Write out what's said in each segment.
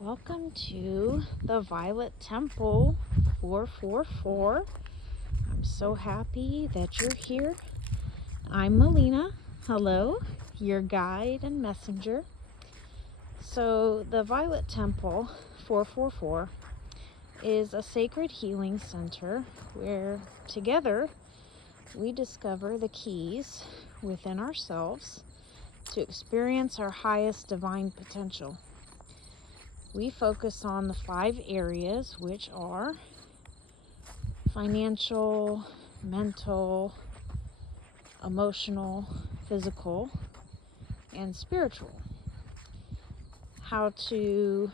Welcome to the Violet Temple 444. I'm so happy that you're here. I'm Melina. Hello, your guide and messenger. So the Violet Temple 444 is a sacred healing center where together we discover the keys within ourselves to experience our highest divine potential. We focus on the 5 areas, which are financial, mental, emotional, physical, and spiritual. How to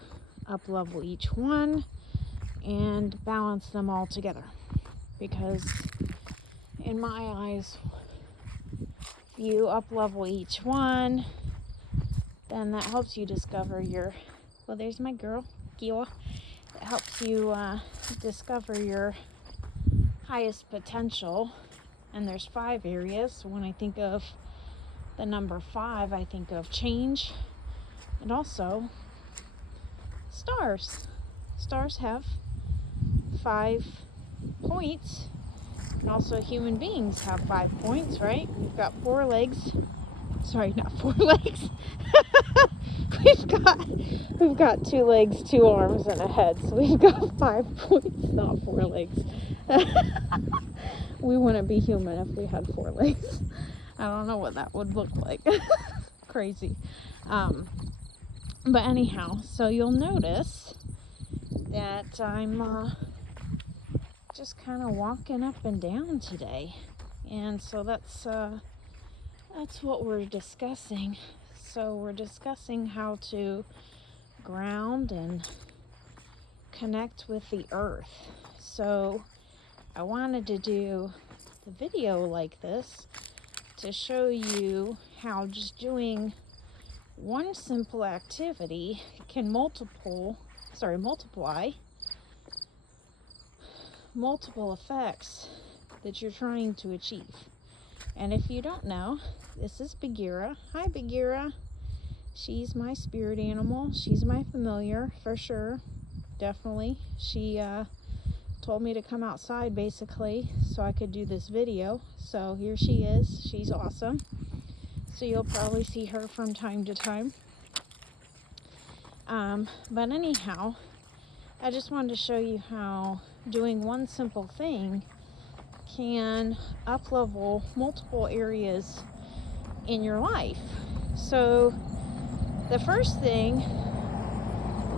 up-level each one and balance them all together. Because in my eyes, if you up-level each one, then that helps you discover well, there's my girl, Gila. It helps you discover your highest potential. And there's 5 areas. So when I think of the number 5, I think of change and also stars. Stars have 5 points. And also human beings have 5 points, right? We've got 4 legs. Sorry, not 4 legs. We've got 2 legs, 2 arms, and a head. So we've got 5 points, not 4 legs. We wouldn't be human if we had 4 legs. I don't know what that would look like. Crazy. But anyhow, so you'll notice that I'm just kind of walking up and down today. And so that's what we're discussing. So we're discussing how to ground and connect with the earth. So I wanted to do the video like this to show you how just doing one simple activity can multiply multiple effects that you're trying to achieve. And if you don't know, this is Bagheera. Hi, Bagheera. She's my spirit animal. She's my familiar, for sure. Definitely. She told me to come outside, basically, so I could do this video. So here she is. She's awesome. So you'll probably see her from time to time. But anyhow, I just wanted to show you how doing one simple thing can up-level multiple areas in your life. So the first thing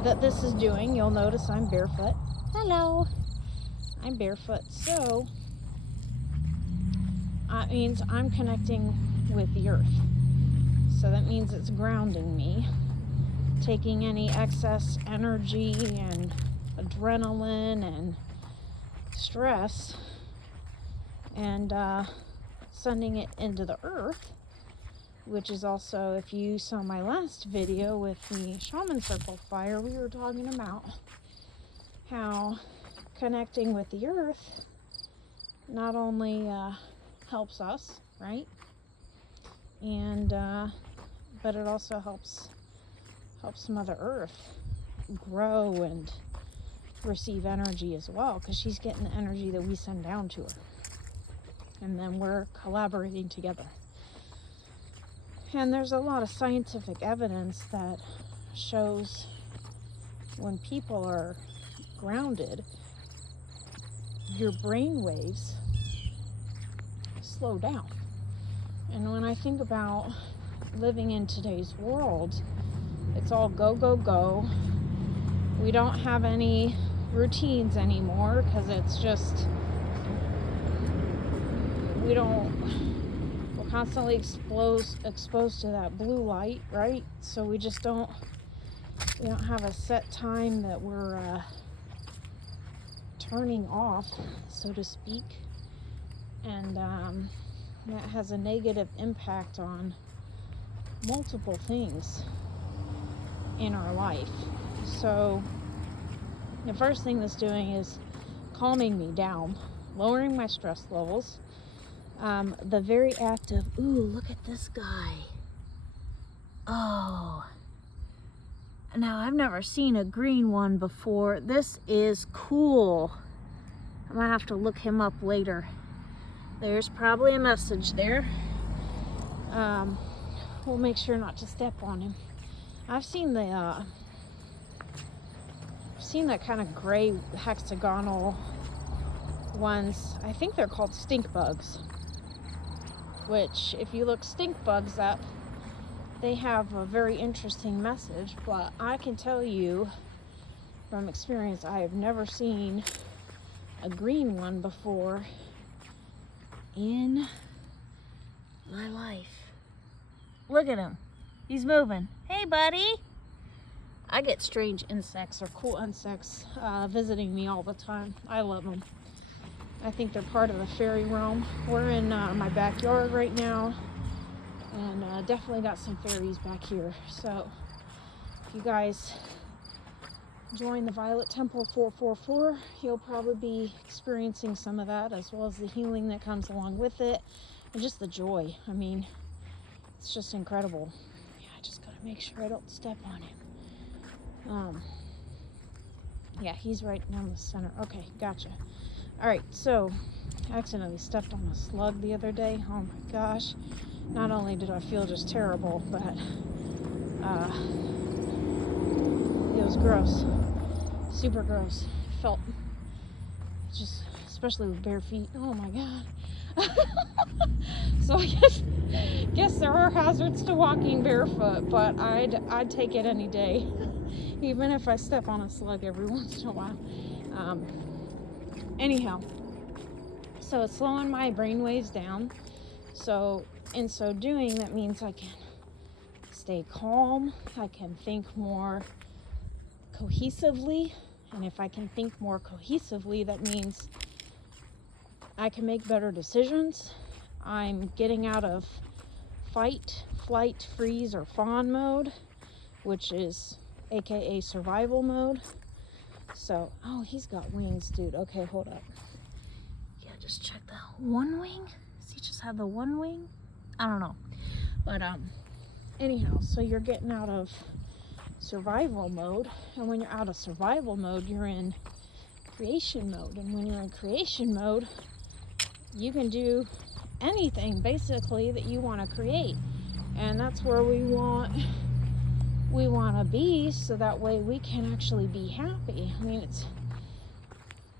that this is doing, you'll notice I'm barefoot. Hello. I'm barefoot. So that means I'm connecting with the earth. So that means it's grounding me, taking any excess energy and adrenaline and stress and sending it into the earth, which is also, if you saw my last video with the shaman circle fire, we were talking about how connecting with the earth not only helps us, right? And but it also helps Mother Earth grow and receive energy as well, because she's getting the energy that we send down to her. And then we're collaborating together. And there's a lot of scientific evidence that shows when people are grounded, your brain waves slow down. And when I think about living in today's world, it's all go, go, go. We don't have any routines anymore because it's just, we're constantly exposed to that blue light, right? So we don't have a set time that we're turning off, so to speak. And that has a negative impact on multiple things in our life. So the first thing that's doing is calming me down, lowering my stress levels. The very act of, ooh, look at this guy. Oh, Now, I've never seen a green one before. This is cool. I'm gonna have to look him up later. There's probably a message there. We'll make sure not to step on him. I've seen that kind of gray hexagonal ones. I think they're called stink bugs, which if you look stink bugs up, they have a very interesting message. But I can tell you from experience, I have never seen a green one before in my life. Look at him. He's moving. Hey, buddy. I get strange insects or cool insects visiting me all the time. I love them. I think they're part of the fairy realm. We're in my backyard right now, and definitely got some fairies back here. So if you guys join the Violet Temple 444, you'll probably be experiencing some of that, as well as the healing that comes along with it, and just the joy. I mean, it's just incredible. Yeah, I just gotta make sure I don't step on him. Yeah, he's right down the center. Okay, gotcha. All right, so I accidentally stepped on a slug the other day. Oh my gosh. Not only did I feel just terrible, but it was gross. Super gross. Felt just, especially with bare feet. Oh my god. So I guess there are hazards to walking barefoot, but I'd take it any day, even if I step on a slug every once in a while. Anyhow, so it's slowing my brain waves down. So in so doing, that means I can stay calm. I can think more cohesively, and if I can think more cohesively, that means I can make better decisions. I'm getting out of fight, flight, freeze, or fawn mode, which is aka survival mode. So, oh, he's got wings, dude. Okay, hold up. Yeah, just check the one wing. Does he just have the one wing? I don't know. But anyhow, so you're getting out of survival mode, and when you're out of survival mode, you're in creation mode. And when you're in creation mode, you can do anything basically that you want to create, and that's where we want to be, so that way we can actually be happy. I mean, it's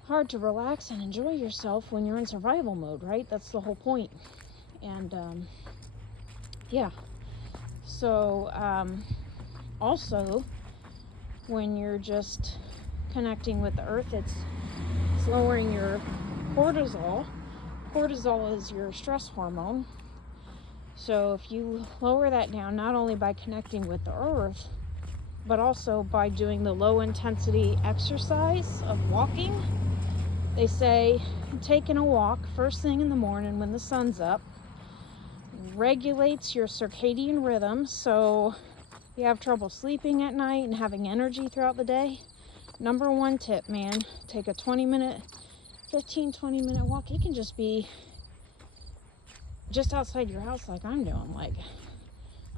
hard to relax and enjoy yourself when you're in survival mode, right? That's the whole point. And yeah, so also when you're just connecting with the earth, it's lowering your cortisol. Cortisol is your stress hormone. So if you lower that down, not only by connecting with the earth, but also by doing the low intensity exercise of walking. They say taking a walk first thing in the morning when the sun's up regulates your circadian rhythm. So if you have trouble sleeping at night and having energy throughout the day, number one tip, man, take a 20 minute walk. It can just be just outside your house like I'm doing. Like,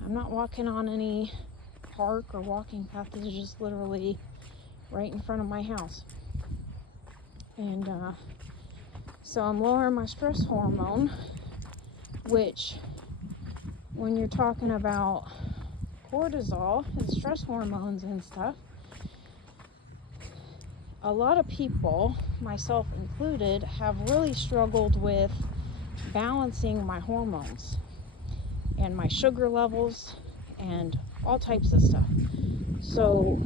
I'm not walking on any park or walking path. It's just literally right in front of my house. And so I'm lowering my stress hormone, which when you're talking about cortisol and stress hormones and stuff, a lot of people, myself included, have really struggled with balancing my hormones and my sugar levels and all types of stuff. So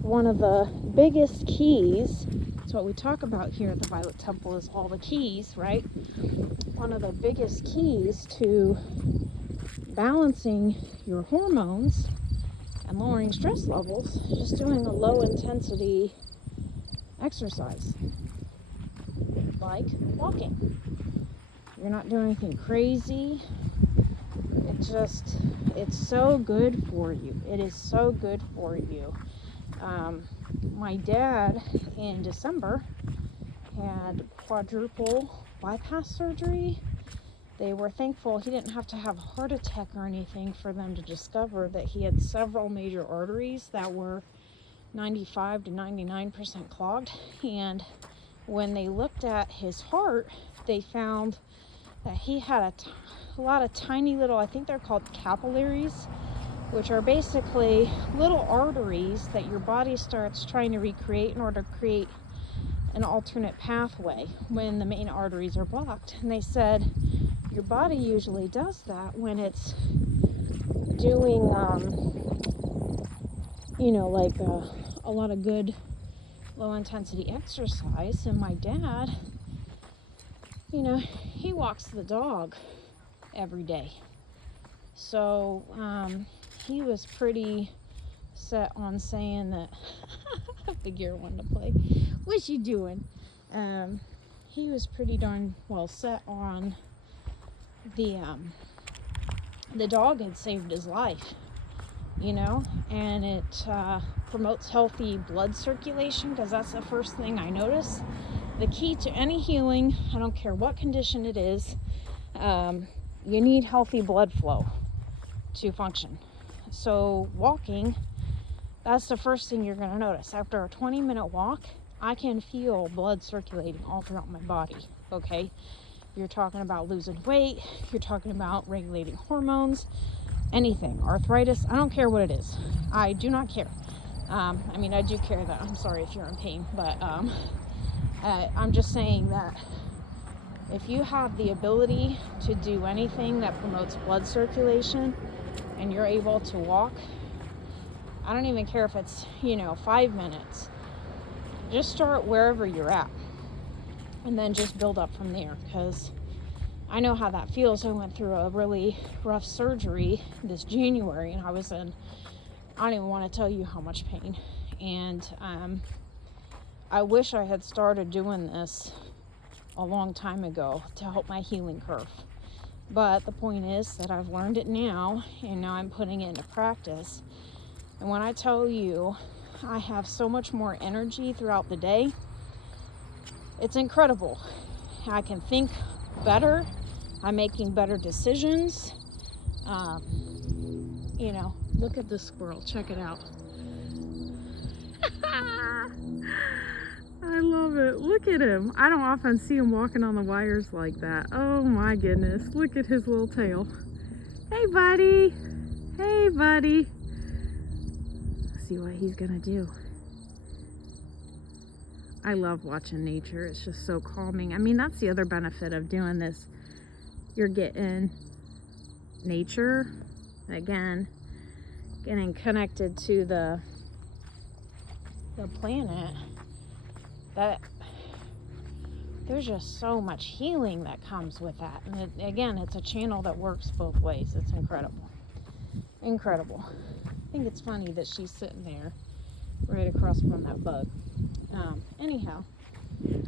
one of the biggest keys, it's what we talk about here at the Violet Temple, is all the keys, right? One of the biggest keys to balancing your hormones and lowering stress levels is just doing a low intensity exercise, like walking. You're not doing anything crazy. It's so good for you. It is so good for you. My dad in December had quadruple bypass surgery, They were thankful he didn't have to have a heart attack or anything for them to discover that he had several major arteries that were 95 to 99% clogged. And when they looked at his heart, they found that he had a lot of tiny little, I think they're called capillaries, which are basically little arteries that your body starts trying to recreate in order to create an alternate pathway when the main arteries are blocked. And they said your body usually does that when it's doing, like a lot of good low intensity exercise. And my dad, he walks the dog every day. So he was pretty set on saying that the gear wanted to play. What's you doing? He was pretty darn well set on the dog had saved his life, and it promotes healthy blood circulation, because that's the first thing I notice. The key to any healing, I don't care what condition it is, you need healthy blood flow to function. So walking, that's the first thing you're going to notice. After a 20-minute walk, I can feel blood circulating all throughout my body, okay? You're talking about losing weight, you're talking about regulating hormones, anything, arthritis, I don't care what it is. I do not care. I do care that, I'm sorry if you're in pain, but I'm just saying that if you have the ability to do anything that promotes blood circulation and you're able to walk, I don't even care if it's, 5 minutes. Just start wherever you're at and then just build up from there, because I know how that feels. I went through a really rough surgery this January and I was in, I don't even want to tell you how much pain. And I wish I had started doing this a long time ago to help my healing curve. But the point is that I've learned it now, and now I'm putting it into practice. And when I tell you I have so much more energy throughout the day, it's incredible. I can think better. I'm making better decisions. Look at this squirrel. Check it out. I love it. Look at him. I don't often see him walking on the wires like that. Oh my goodness. Look at his little tail. Hey, buddy. Hey, buddy. Let's see what he's gonna do. I love watching nature. It's just so calming. That's the other benefit of doing this. You're getting nature, again, getting connected to the planet. That there's just so much healing that comes with that. And again, it's a channel that works both ways. It's incredible. Incredible. I think it's funny that she's sitting there right across from that bug. Anyhow,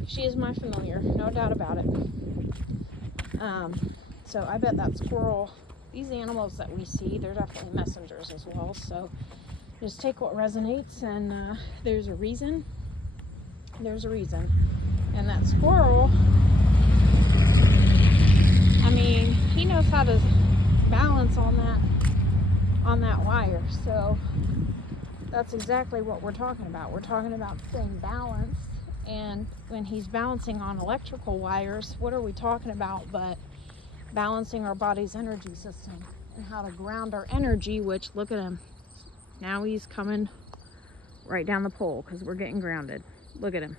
she is my familiar, no doubt about it. So I bet that squirrel, these animals that we see, they're definitely messengers as well. So just take what resonates, and there's a reason. There's a reason. And that squirrel, he knows how to balance on that wire. So that's exactly what we're talking about. We're talking about staying balanced. And when he's balancing on electrical wires, what are we talking about but balancing our body's energy system and how to ground our energy, which, look at him. Now he's coming right down the pole because we're getting grounded. Look at him.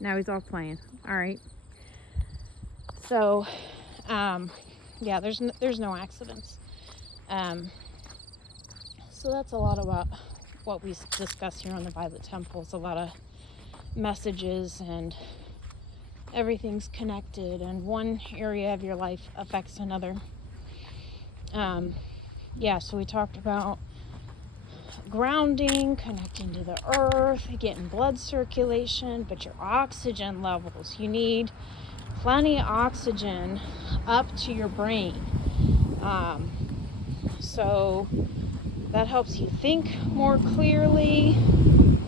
Now he's off playing. All right. So, there's no accidents. So that's a lot about what we discuss here on the Violet Temples. A lot of messages, and everything's connected, and one area of your life affects another. So we talked about grounding, connecting to the earth, getting blood circulation, but your oxygen levels, you need plenty of oxygen up to your brain. So that helps you think more clearly.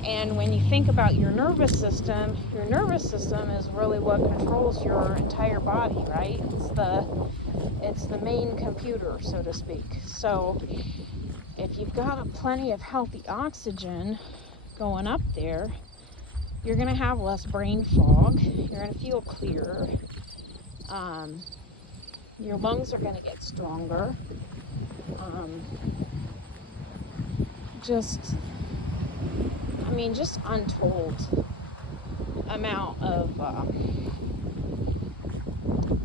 And when you think about your nervous system is really what controls your entire body, right? It's the main computer, so to speak. So if you've got plenty of healthy oxygen going up there, you're going to have less brain fog. You're going to feel clearer. Your lungs are going to get stronger. Just untold amount of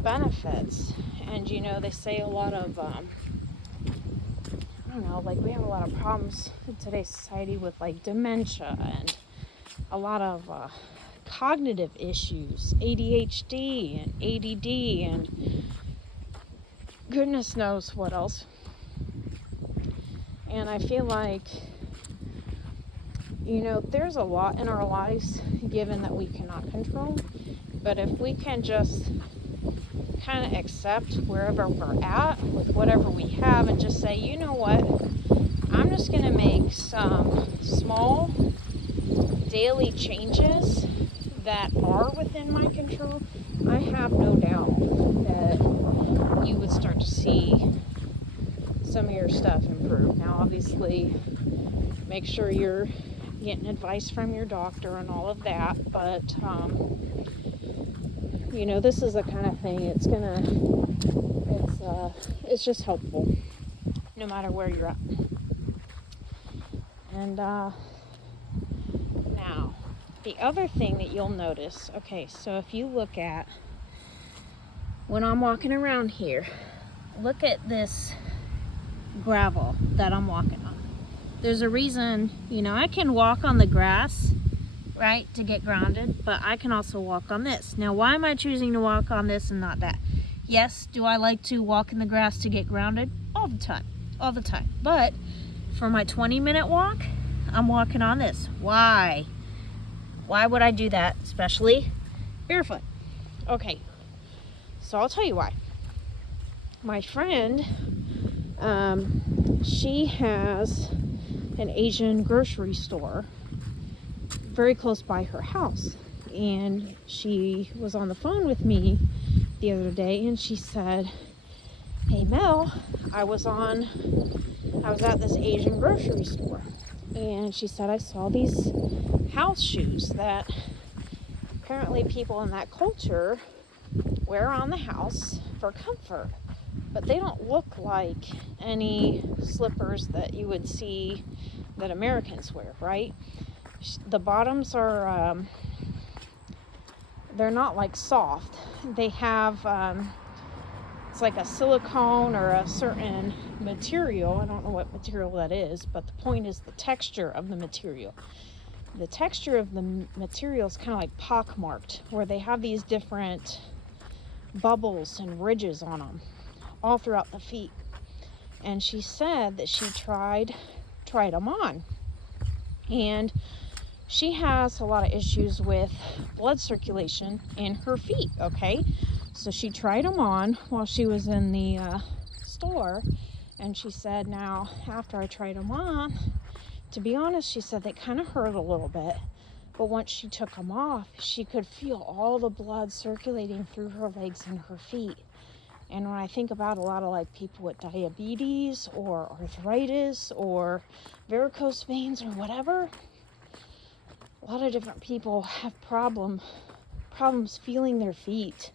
benefits. And they say a lot of we have a lot of problems in today's society with like dementia and a lot of cognitive issues, ADHD and ADD and goodness knows what else. And I feel like there's a lot in our lives given that we cannot control, but if we can just kind of accept wherever we're at with whatever we have and just say, you know what, I'm just going to make some small daily changes that are within my control, I have no doubt that you would start to see some of your stuff improve. Now, obviously, make sure you're getting advice from your doctor and all of that, but this is the kind of thing it's just helpful no matter where you're at. And now the other thing that you'll notice, okay, so if you look at when I'm walking around here, look at this gravel that I'm walking on. There's a reason, I can walk on the grass, right, to get grounded, but I can also walk on this. Now, why am I choosing to walk on this and not that? Yes, do I like to walk in the grass to get grounded? All the time. But for my 20-minute walk, I'm walking on this. Why? Why would I do that, especially barefoot? Okay, so I'll tell you why. My friend, she has an Asian grocery store very close by her house, and she was on the phone with me the other day, and she said, hey Mel, I was at this Asian grocery store, and she said I saw these house shoes that apparently people in that culture wear on the house for comfort, but they don't look like any slippers that you would see that Americans wear, right? The bottoms are, they're not like soft. They have, it's like a silicone or a certain material. I don't know what material that is, but the point is the texture of the material. The texture of the material is kind of like pockmarked, where they have these different bubbles and ridges on them all throughout the feet. And she said that she tried them on, and she has a lot of issues with blood circulation in her feet, okay? So she tried them on while she was in the store, and she said, now, after I tried them on, to be honest, she said they kind of hurt a little bit, but once she took them off, she could feel all the blood circulating through her legs and her feet. And when I think about a lot of like people with diabetes or arthritis or varicose veins or whatever, a lot of different people have problems feeling their feet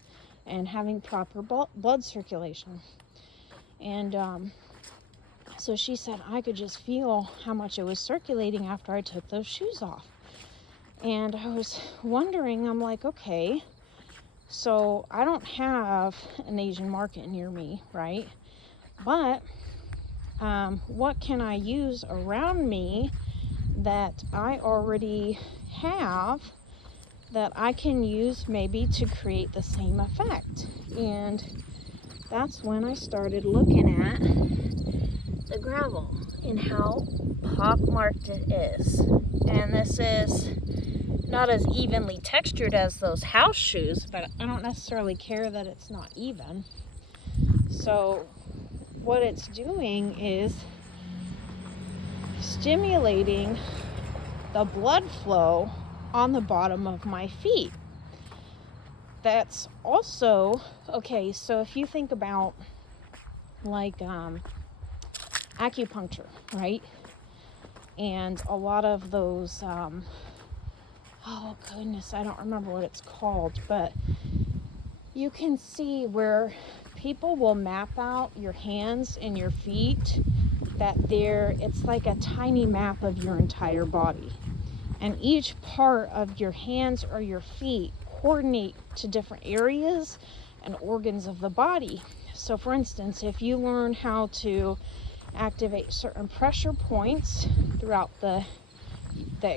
and having proper blood circulation. And so she said I could just feel how much it was circulating after I took those shoes off. And I was wondering, I'm like, okay, so I don't have an Asian market near me, right? But what can I use around me that I already have that I can use maybe to create the same effect? And that's when I started looking at the gravel and how pockmarked it is. And this is not as evenly textured as those house shoes, but I don't necessarily care that it's not even. So what it's doing is stimulating the blood flow on the bottom of my feet. That's also, okay, so if you think about like acupuncture, right? And a lot of those, oh goodness, I don't remember what it's called, but you can see where people will map out your hands and your feet, that it's like a tiny map of your entire body. And each part of your hands or your feet coordinate to different areas and organs of the body. So for instance, if you learn how to activate certain pressure points throughout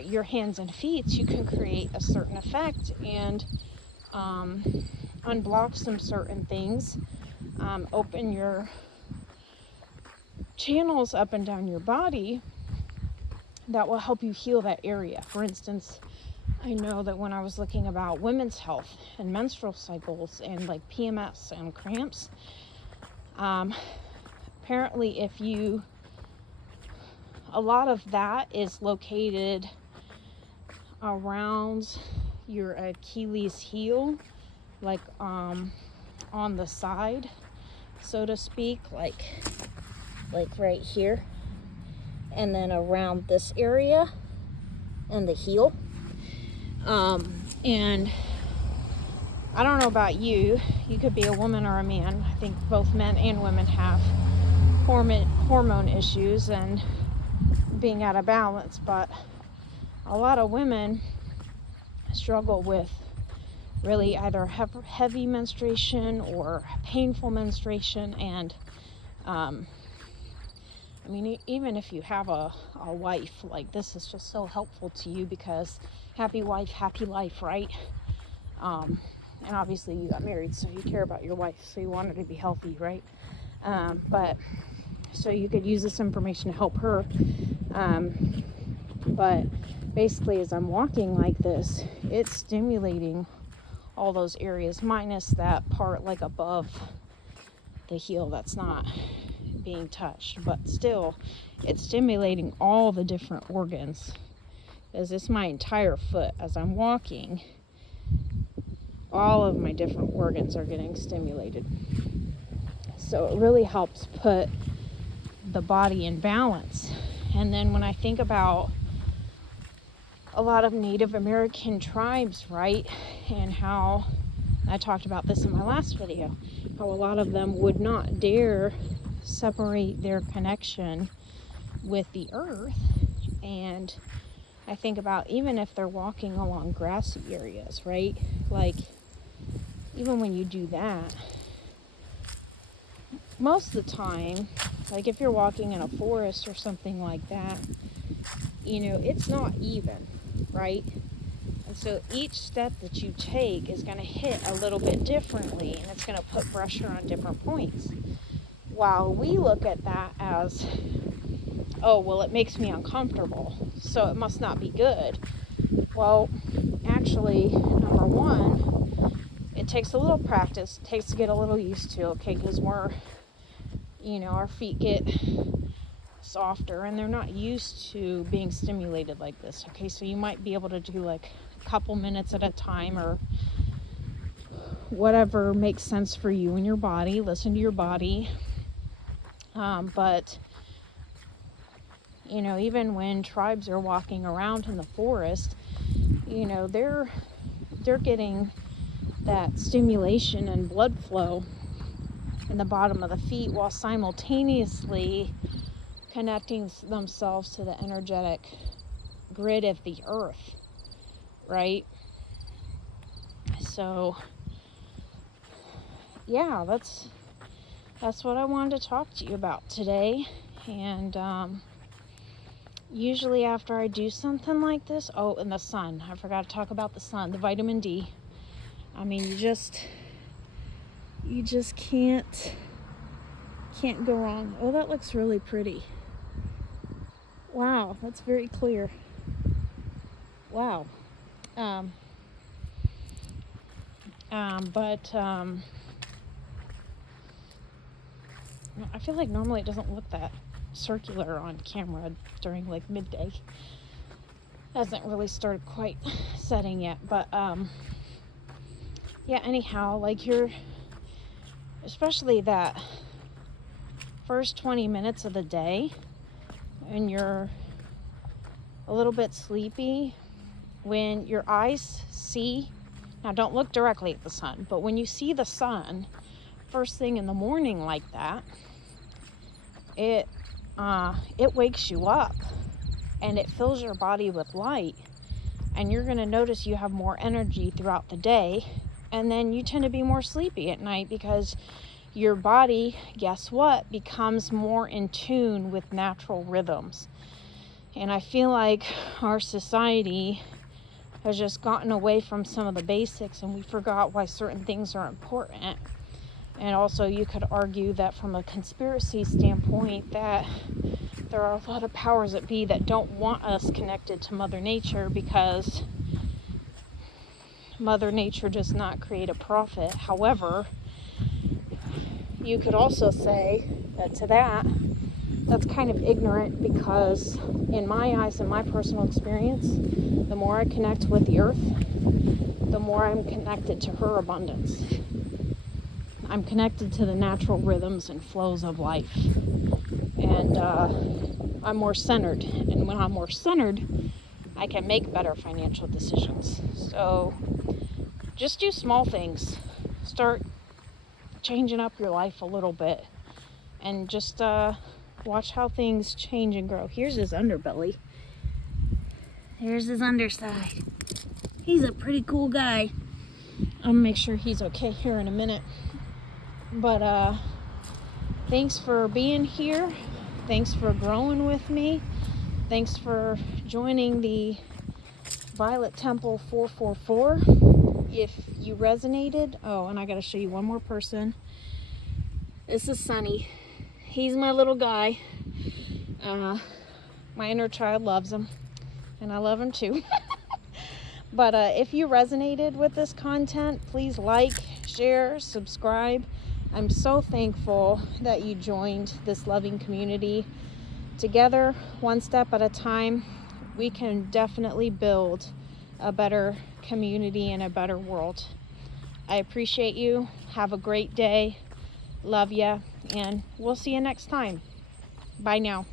your hands and feet, you can create a certain effect and unblock some certain things, open your channels up and down your body that will help you heal that area. For instance, I know that when I was looking about women's health and menstrual cycles and like PMS and cramps, apparently a lot of that is located around your Achilles heel, like on the side, so to speak, like right here, and then around this area and the heel. And I don't know about you could be a woman or a man. I think both men and women have hormone issues and being out of balance, but a lot of women struggle with really either heavy menstruation or painful menstruation. And I mean, even if you have a wife, like, this is just so helpful to you, because happy wife, happy life, right? And obviously you got married, so you care about your wife, so you want her to be healthy, right? But so you could use this information to help her. But basically, as I'm walking like this, it's stimulating all those areas, minus that part like above the heel that's not being touched, but still it's stimulating all the different organs, as it's my entire foot. As I'm walking, all of my different organs are getting stimulated, so it really helps put the body in balance. And then when I think about a lot of Native American tribes, right, and how I talked about this in my last video, how a lot of them would not dare separate their connection with the earth. And I think about, even if they're walking along grassy areas, right, like, even when you do that, most of the time, like if you're walking in a forest or something like that, it's not even, right? And so each step that you take is going to hit a little bit differently, and it's going to put pressure on different points. While we look at that as, oh, well, it makes me uncomfortable, so it must not be good. Well, actually, number one, it takes a little practice. It takes to get a little used to, okay, because our feet get softer and they're not used to being stimulated like this, okay? So you might be able to do like a couple minutes at a time, or whatever makes sense for you and your body. Listen to your body. But even when tribes are walking around in the forest, they're getting that stimulation and blood flow in the bottom of the feet, while simultaneously connecting themselves to the energetic grid of the earth, right? So yeah, that's what I wanted to talk to you about today. And usually after I do something like this, and the sun, I forgot to talk about the sun, the vitamin D. I mean, you just can't go wrong. Oh, that looks really pretty. Wow, that's very clear. Wow. But I feel like normally it doesn't look that circular on camera during like midday. Hasn't really started quite setting yet, but yeah, anyhow, like especially that first 20 minutes of the day and you're a little bit sleepy, when your eyes see, now don't look directly at the sun, but when you see the sun first thing in the morning like that, it wakes you up and it fills your body with light, and you're going to notice you have more energy throughout the day, and then you tend to be more sleepy at night because your body, guess what, becomes more in tune with natural rhythms. And I feel like our society has just gotten away from some of the basics, and we forgot why certain things are important. And also you could argue that from a conspiracy standpoint that there are a lot of powers that be that don't want us connected to Mother Nature because Mother Nature does not create a profit. However, you could also say that that's kind of ignorant, because in my eyes and my personal experience, the more I connect with the earth, the more I'm connected to her abundance. I'm connected to the natural rhythms and flows of life. And I'm more centered. And when I'm more centered, I can make better financial decisions. So just do small things. Start changing up your life a little bit. And just watch how things change and grow. Here's his underbelly. Here's his underside. He's a pretty cool guy. I'll make sure he's okay here in a minute. But thanks for being here. Thanks for growing with me. Thanks for joining the Violet Temple 444. If you resonated, oh, and I gotta show you one more person. This is Sunny. He's my little guy. My inner child loves him, and I love him too. But if you resonated with this content, please like, share, subscribe. I'm so thankful that you joined this loving community. Together, one step at a time, we can definitely build a better community and a better world. I appreciate you. Have a great day. Love ya, and we'll see you next time. Bye now.